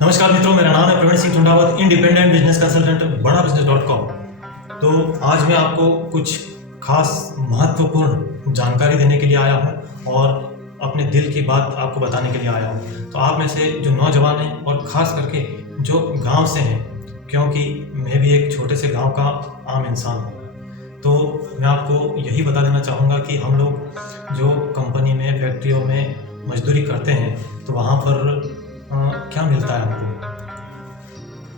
नमस्कार मित्रों, मेरा नाम है Praveen Singh Thundawat, independent business consultant Bada Business dot com. तो आज मैं आपको कुछ खास महत्वपूर्ण जानकारी देने के लिए आया हूं और अपने दिल की बात आपको बताने के लिए आया हूं। तो आप में से जो नौजवान हैं और ख़ास करके जो गांव से हैं, क्योंकि मैं भी एक छोटे से गांव का आम इंसान हूँ, तो मैं आपको यही बता देना चाहूँगा कि हम लोग जो कंपनी में, फैक्ट्रियों में मजदूरी करते हैं तो वहाँ पर क्या मिलता है हमको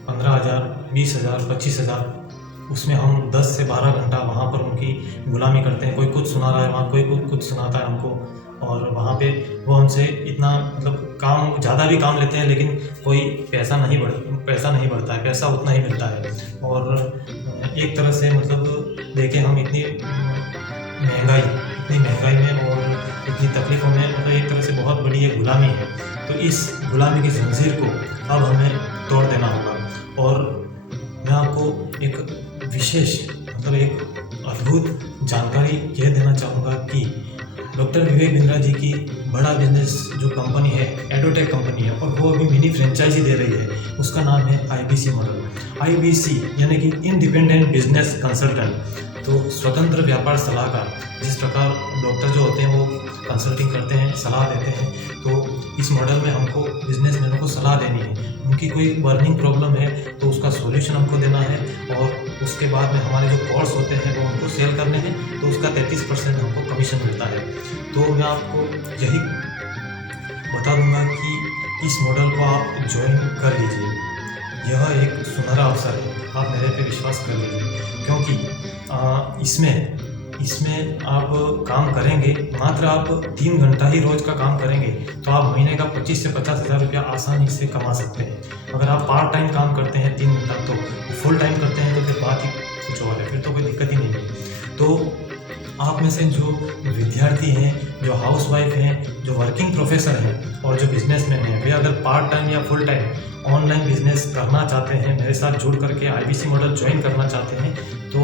15,000, 20,000, 25,000। उसमें हम 10 से 12 घंटा वहाँ पर उनकी गुलामी करते हैं। कोई कुछ सुना रहा है, वहाँ कोई कुछ सुनाता है हमको, और वहाँ पे वो हमसे इतना काम ज़्यादा भी काम लेते हैं, लेकिन कोई पैसा नहीं बढ़ता है, पैसा उतना ही मिलता है। और एक तरह से देखिए, हम इतनी महंगाई में और इतनी तकलीफ़ों में, एक तरह से बहुत बड़ी ये गुलामी है। तो इस गुलामी की ज़ंजीर को अब हमें तोड़ देना होगा। और मैं आपको एक विशेष एक अद्भुत जानकारी यह देना चाहूँगा कि डॉक्टर विवेक बिंद्रा जी की बड़ा बिजनेस जो कंपनी है, एडोटेक कंपनी है, और वो अभी मिनी फ्रेंचाइजी दे रही है। उसका नाम है IBC मॉडल। IBC यानी कि इंडिपेंडेंट बिजनेस कंसल्टेंट, तो स्वतंत्र व्यापार सलाहकार। जिस प्रकार डॉक्टर जो होते हैं वो कंसल्टिंग करते हैं, सलाह देते हैं, तो इस मॉडल में हमको बिजनेसमैनों को सलाह देनी है। उनकी कोई बर्निंग प्रॉब्लम है तो उसका सॉल्यूशन हमको देना है, और उसके बाद में हमारे जो कोर्स होते हैं वो हमको सेल करने हैं, तो उसका 33% हमको कमीशन मिलता है। तो मैं आपको यही बता दूंगा कि इस मॉडल को आप ज्वाइन कर लीजिए। यह एक सुनहरा अवसर है, आप मेरे पे विश्वास कर लीजिए, क्योंकि इसमें आप काम करेंगे, मात्र आप 3 घंटा ही रोज़ का काम करेंगे तो आप महीने का 25 से 50,000 रुपया आसानी से कमा सकते हैं। अगर आप पार्ट टाइम काम करते हैं 3 घंटा, तो फुल टाइम करते हैं तो फिर बात ही कुछ और है, फिर तो कोई दिक्कत ही नहीं है। तो आप में से जो विद्यार्थी हैं, जो हाउसवाइफ हैं, जो वर्किंग प्रोफेसर हैं और जो बिजनेसमैन हैं, वे अगर पार्ट टाइम या फुल टाइम ऑनलाइन बिजनेस करना चाहते हैं, मेरे साथ जुड़ करके IBC मॉडल ज्वाइन करना चाहते हैं, तो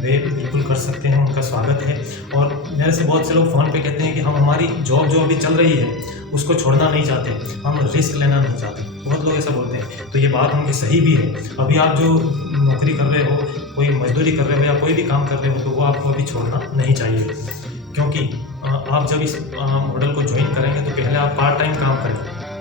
वे बिल्कुल कर सकते हैं, उनका स्वागत है। और मेरे से बहुत से लोग फ़ोन पे कहते हैं कि हम हमारी जॉब जो अभी चल रही है उसको छोड़ना नहीं चाहते, हम रिस्क लेना नहीं चाहते। बहुत लोग ऐसा बोलते हैं, तो ये बात उनकी सही भी है। अभी आप जो नौकरी कर रहे हो, कोई मजदूरी कर रहे हो या कोई भी काम कर रहे हो, तो वो आपको अभी छोड़ना नहीं चाहिए, क्योंकि आप जब इस मॉडल को ज्वाइन करेंगे तो पहले आप पार्ट टाइम काम करें,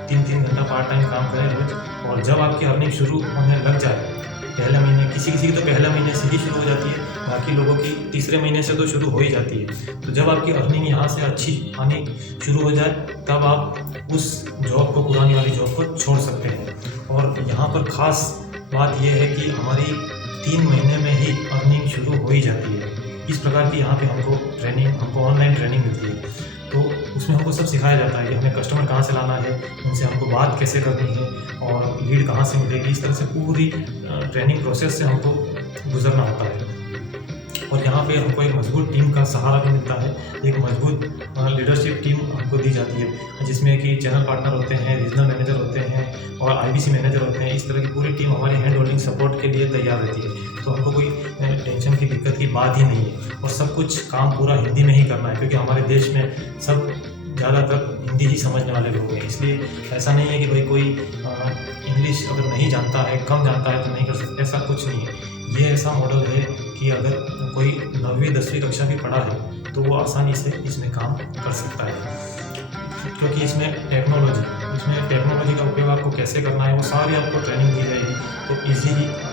3-3 घंटा पार्ट टाइम काम करें रोज, और जब आपकी अर्निंग शुरू होने लग जाए पहले महीने, किसी की तो पहले महीने से ही शुरू हो जाती है, बाकी लोगों की तीसरे महीने से तो शुरू हो ही जाती है। तो जब आपकी अर्निंग यहाँ से अच्छी आनी शुरू हो जाए, तब आप उस जॉब को, पुरानी वाली जॉब को छोड़ सकते हैं। और यहाँ पर ख़ास बात यह है कि हमारी 3 महीने में ही अर्निंग शुरू हो ही जाती है। इस प्रकार की यहाँ पे हमको ऑनलाइन ट्रेनिंग मिलती है। तो उसमें हमको सब सिखाया जाता है कि हमें कस्टमर कहाँ से लाना है, उनसे हमको बात कैसे करनी है, और लीड कहाँ से मिलेगी। इस तरह से पूरी ट्रेनिंग प्रोसेस से हमको गुजरना होता है। और यहाँ पे हमको एक मजबूत टीम का सहारा भी मिलता है, एक मजबूत लीडरशिप टीम हमको दी जाती है, जिसमें कि चैनल पार्टनर होते हैं, रीजनल मैनेजर होते हैं और IBC मैनेजर होते हैं। इस तरह की पूरी टीम हमारी हैंड होल्डिंग सपोर्ट के लिए तैयार रहती है। तो हमको कोई टेंशन की, दिक्कत की बात ही नहीं है। और सब कुछ काम पूरा हिंदी में ही करना है, क्योंकि हमारे देश में सब ज़्यादातर हिंदी ही समझने वाले लोग हैं। इसलिए ऐसा नहीं है कि भाई कोई इंग्लिश अगर नहीं जानता है, कम जानता है तो नहीं कर सकता, ऐसा कुछ नहीं है। ये ऐसा मॉडल है कि अगर कोई 9वीं 10वीं कक्षा भी पढ़ा है तो वो आसानी से इसमें काम कर सकता है, क्योंकि इसमें टेक्नोलॉजी का उपयोग आपको कैसे करना है वो सारी आपको ट्रेनिंग दी जाएगी। तो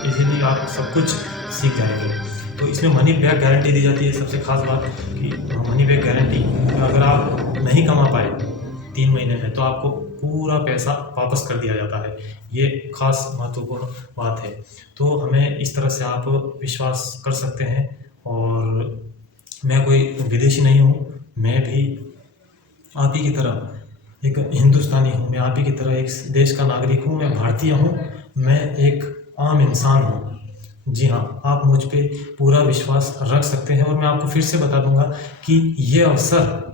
इजीली आप सब कुछ सीख जाएंगे। तो इसमें मनी बैक गारंटी दी जाती है। सबसे खास बात कि मनी बैक गारंटी, अगर आप नहीं कमा पाए 3 महीने में तो आपको पूरा पैसा वापस कर दिया जाता है। ये खास महत्वपूर्ण बात है। तो हमें इस तरह से आप विश्वास कर सकते हैं। और मैं कोई विदेशी नहीं हूँ, मैं भी आप ही की तरह एक हिंदुस्तानी हूँ, मैं आप ही की तरह एक देश का नागरिक हूँ, मैं भारतीय हूँ, मैं एक आम इंसान हूँ। जी हाँ, आप मुझ पे पूरा विश्वास रख सकते हैं। और मैं आपको फिर से बता दूंगा कि ये अवसर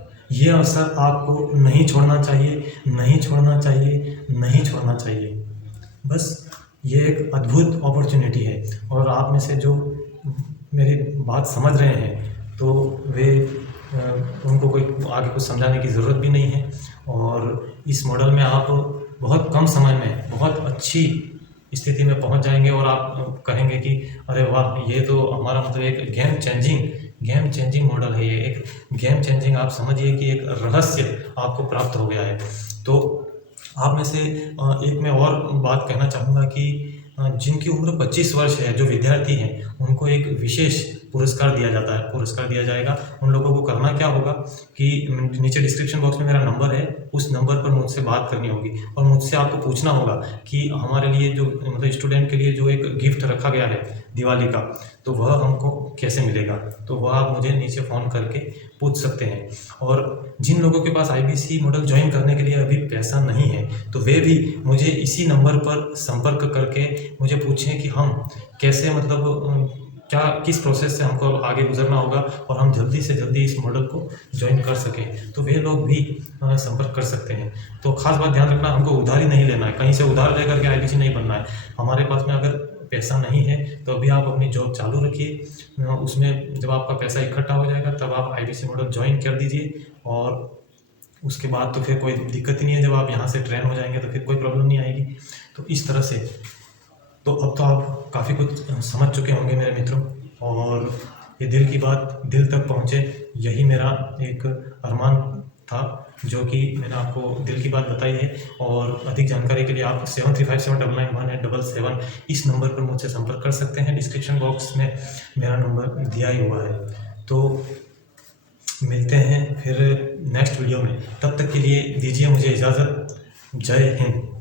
आपको नहीं छोड़ना चाहिए। बस ये एक अद्भुत अपॉर्चुनिटी है। और आप में से जो मेरी बात समझ रहे हैं तो वे उनको कोई आगे कुछ समझाने की ज़रूरत भी नहीं है। और इस मॉडल में आप बहुत कम समय में बहुत अच्छी स्थिति में पहुंच जाएंगे और आप कहेंगे कि अरे वाह, ये तो हमारा मतलब एक गेम चेंजिंग मॉडल है। ये एक गेम चेंजिंग, आप समझिए कि एक रहस्य आपको प्राप्त हो गया है। तो आप में से एक मैं और बात कहना चाहूँगा कि जिनकी उम्र 25 वर्ष है, जो विद्यार्थी हैं, उनको एक विशेष पुरस्कार दिया जाएगा। उन लोगों को करना क्या होगा कि नीचे डिस्क्रिप्शन बॉक्स में मेरा नंबर है, उस नंबर पर मुझसे बात करनी होगी और मुझसे आपको पूछना होगा कि हमारे लिए जो मतलब स्टूडेंट के लिए जो एक गिफ्ट रखा गया है दिवाली का, तो वह हमको कैसे मिलेगा। तो वह आप मुझे नीचे फ़ोन करके पूछ सकते हैं। और जिन लोगों के पास IBC मॉडल ज्वाइन करने के लिए अभी पैसा नहीं है, तो वे भी मुझे इसी नंबर पर संपर्क करके मुझे पूछें कि हम कैसे मतलब क्या किस प्रोसेस से हमको आगे गुजरना होगा और हम जल्दी से जल्दी इस मॉडल को ज्वाइन कर सकें। तो वे लोग भी संपर्क कर सकते हैं। तो खास बात ध्यान रखना, हमको उधारी नहीं लेना है, कहीं से उधार लेकर के IBC नहीं बनना है। हमारे पास में अगर पैसा नहीं है तो अभी आप अपनी जॉब चालू रखिए, उसमें जब आपका पैसा इकट्ठा हो जाएगा तब आप IBC मॉडल ज्वाइन कर दीजिए और उसके बाद तो फिर कोई दिक्कत ही नहीं है। जब आप यहाँ से ट्रेन हो जाएंगे तो फिर कोई प्रॉब्लम नहीं आएगी। तो इस तरह से तो अब तो आप काफ़ी कुछ समझ चुके होंगे मेरे मित्रों, और ये दिल की बात दिल तक पहुँचे, यही मेरा एक अरमान था जो कि मैंने आपको दिल की बात बताई है। और अधिक जानकारी के लिए आप 7357991877 इस नंबर पर मुझसे संपर्क कर सकते हैं। डिस्क्रिप्शन बॉक्स में मेरा नंबर दिया ही हुआ है। तो मिलते हैं फिर नेक्स्ट वीडियो में, तब तक के लिए दीजिए मुझे इजाज़त। जय हिंद।